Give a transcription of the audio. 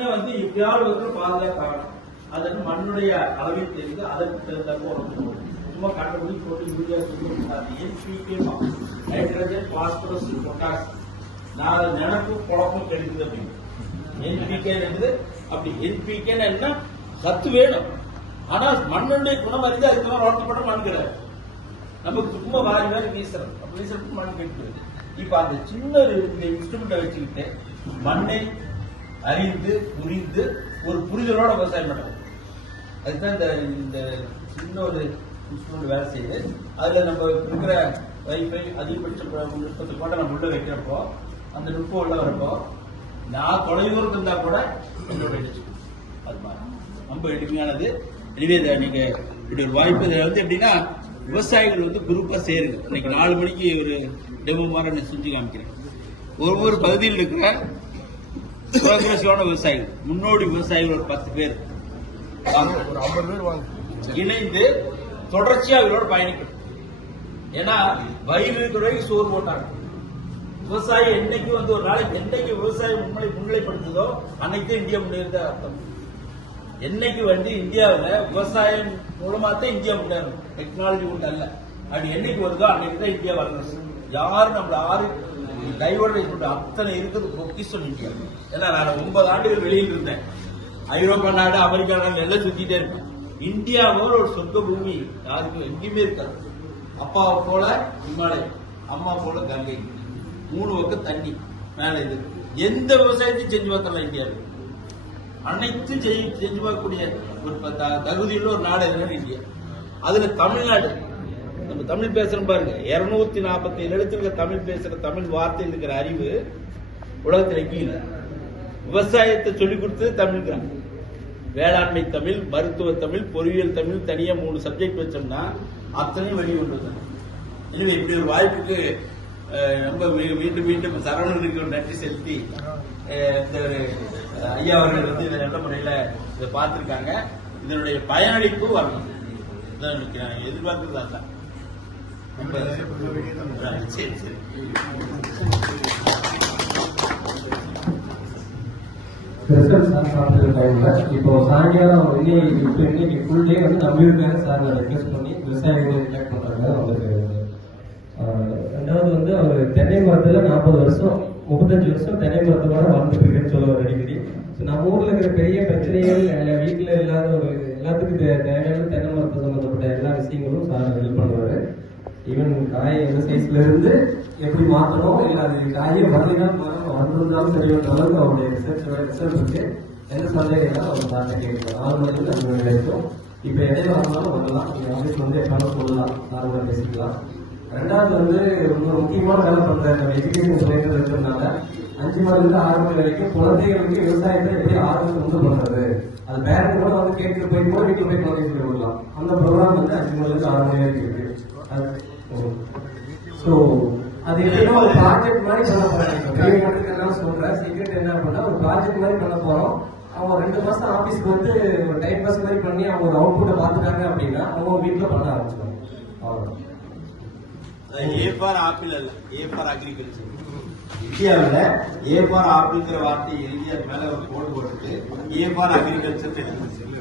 மண்ணை வந்து எப்படியாவது பாதுகாக்கணும். அதற்கு மண்ணுடைய அளவை தெரிந்து அதற்கு தகுந்த சும்மா கண்டுபிடி போட்டு யூரியா சொல்லி என்பிகே நைட்ரஜன் பாஸ்பரஸ் பொட்டாஸ் நாலு நினைப்பும் குழப்பம் கிடைக்குது அப்படின்னு என்பிகே அப்படி என்பிகே என்ன சத்து வேணும். ஆனா மண்ணுடைய குணம் அறிந்து அதுக்கெல்லாம் வளர்க்கப்பட்ட மண் கிடையாது. நமக்கு சும்மா வாரி வாரி வீசுறதுக்கு மண் கிடைக்கிறது. இப்ப அந்த சின்ன இன்ஸ்ட்ருமெண்ட்டை வச்சுக்கிட்டு மண்ணை அறிந்து புரிந்து ஒரு புரிதலோட விவசாயம் பண்றது. அதுதான் இந்த சின்ன ஒரு இன்ஸ்ட்ருமெண்ட் வேலை செய்யுது. அதுல நம்ம இருக்கிற வைஃபை அதிகபட்ச நுட்பத்தை கூட நம்ம உள்ள வைக்கிறப்போ அந்த நுட்பம் உள்ள வரப்போ நான் தொலைதூரத்து இருந்தா கூட என்னோட எடுத்துக்கணும். அது மாதிரி ரொம்ப எளிமையானது. எனவே நீங்க இப்படி ஒரு வாய்ப்பு இதில் வந்து எப்படின்னா விவசாயிகள் வந்து குரூப்பா சேருங்க. இன்னைக்கு 4 மணிக்கு ஒரு டெமோ மாதிரி நான் செஞ்சு காமிக்கிறேன். ஒவ்வொரு பகுதியில் இருக்கிற புரோகிரசிவான விவசாயிகள் முன்னோடி விவசாயிகள் ஒரு 10 பேர் ஒரு 50 பேர் வாங்க இணைந்து தொடர்ச்சியா அவங்களோட பயணிக்கணும். ஏன்னா வயிறு இருக்கிற வரைக்கும் சோறு போட்டாங்க. விவசாயம் என்னைக்கு வந்து ஒரு நாளைக்கு என்னைக்கு விவசாயம் முன்னிலைப்படுத்துதோ அன்னைக்கு இந்தியா முன்னேறத அர்த்தம். என்னைக்கு வந்து இந்தியாவில் விவசாயம் மூலமா தான் இந்தியா முன்னேறும், டெக்னாலஜி உண்டு அல்ல. அப்படி என்னைக்கு வருதோ அன்னைக்கு தான் இந்தியா வளரும். யாரும் நம்மள டைவர்ட் அத்தனை இருக்குது பொக்கிஷம் இந்தியா. ஏன்னா நான் 9 ஆண்டுகள் வெளியில் இருந்தேன். ஐரோப்பா நாடு அமெரிக்கா நாடு எல்லாம் சுத்திட்டே இருப்பேன். இந்தியாவோட ஒரு சொர்க்க பூமி யாருக்கும் எங்கேயுமே இருக்காது. அப்பா போல இமாலயம், அம்மா போல கங்கை, 3 பக்கம் தண்ணி மேல இது. எந்த விவசாயத்தையும் செஞ்சு பார்த்தலாம் இந்தியாவில். அனைத்தும் செஞ்சு பார்க்கக்கூடிய ஒரு தகுதியுள்ள ஒரு நாடு எதுனா இந்தியா. அதுல தமிழ்நாடு நம்ம தமிழ் பேசுறோம் பாருங்க. 247 எழுத்துல தமிழ் பேசுற தமிழ் வார்த்தையில் இருக்கிற அறிவு உலகத்தில் எங்கேயும் இல்லை. விவசாயத்தை சொல்லிக் கொடுத்தது தமிழ் தான். வேளாண்மை தமிழ், மருத்துவ தமிழ், பொறியியல் தமிழ் தனியா 3 சப்ஜெக்ட் வச்சோம்னா அத்தனையும் வெளியே கொண்டு வந்தாங்க. எனவே இப்படி ஒரு வாய்ப்புக்கு ரொம்ப மீண்டும் மீண்டும் சரவணனுக்கு ஒரு நன்றி செலுத்தி இந்த ஐயா அவர்கள் வந்து இதை நல்ல முறையில் இதை பார்த்திருக்காங்க. இதனுடைய பயனளிப்பு வரணும். நான் எதிர்பார்க்கிறது தான். சரி சரி. இப்போ சாயங்காலம் இன்னைக்கு ஃபுல் டே வந்து நம்பியிருக்காங்க சார் ரெக்வெஸ்ட் பண்ணி விவசாயிகளை ரிலாக்ட் பண்றாங்க. அவங்களுக்கு ரெண்டாவது வந்து அவர் தென்னை மரத்துல 40 வருஷம் 35 வருஷம் தென்னை மரத்தோட வாழ்ந்துட்டு இருக்குன்னு சொல்லுவார் அடிக்கடி. நம்ம ஊர்ல இருக்கிற பெரிய பிரச்சனைகள் வீட்டுல இல்லாத ஒரு எல்லாத்துக்கும் தேவையான தென்னை மரத்தை சம்பந்தப்பட்ட எல்லா விஷயங்களும் சார் ஹெல்ப் பண்ணுவாரு. ஈவன் காய் எந்த சைஸ்ல இருந்து எப்படி மாற்றணும், இல்லை அது காயை வந்திருந்தாலும் தெரியன்ற அளவுக்கு அவருடைய ரிசர்ச் இருக்கு. எந்த சந்தேகம் அவர் சார்ட்ட கேட்கலாம். 4 மணிக்கு நம்ம கிடைக்கும். இப்ப இடையில வரலாம் வரலாம், நீங்க ஆஃபீஸ் வந்து எப்பனாலும் சொல்லலாம், நார்மலா பேசிக்கலாம். ரெண்டாவது வந்து ஒரு முக்கியமான வேலை பண்ற எஜுகேஷன் துறையில இருக்கிறதுனால 5 மணிலிருந்து 6 மணி வரைக்கும் குழந்தைகளுக்கு விவசாயத்தை எப்படி ஆர்வம் உண்டு பண்றது, அது பேரண்ட் கூட வந்து கேட்டு போய் கூட வீட்டுல போய் குழந்தை சொல்லி விடலாம். அந்த ப்ரோக்ராம் வந்து 5 மணிலிருந்து 6 மணி வரைக்கும் இருக்கு. ஸோ அது எப்படின்னா ஒரு ப்ராஜெக்ட் மாதிரி பண்ண போறாங்க. சொல்றேன் சீக்கிரம் என்ன பண்ணா ஒரு ப்ராஜெக்ட் மாதிரி பண்ண போறோம். அவங்க 2 மாசம் ஆபீஸ்க்கு வந்து ஒரு டைம் பாஸ் மாதிரி பண்ணி அவங்க ஒரு அவுட்புட்டை பார்த்துட்டாங்க அப்படின்னா அவங்க வீட்டுல பண்ண ஆரம்பிச்சிடுவாங்க. அவ்வளவுதான். ஏ ஃபார் ஆப்பிள் அல்ல, ஏ ஃபார் அக்ரிகல்ச்சர். இந்தியாவில் ஏ ஃபார் ஆப்பிள்ங்கிற வார்த்தை எழுதி அது மேல ஒரு கோடு போட்டுட்டு ஏ ஃபார் அக்ரிகல்ச்சர் தெரிஞ்சு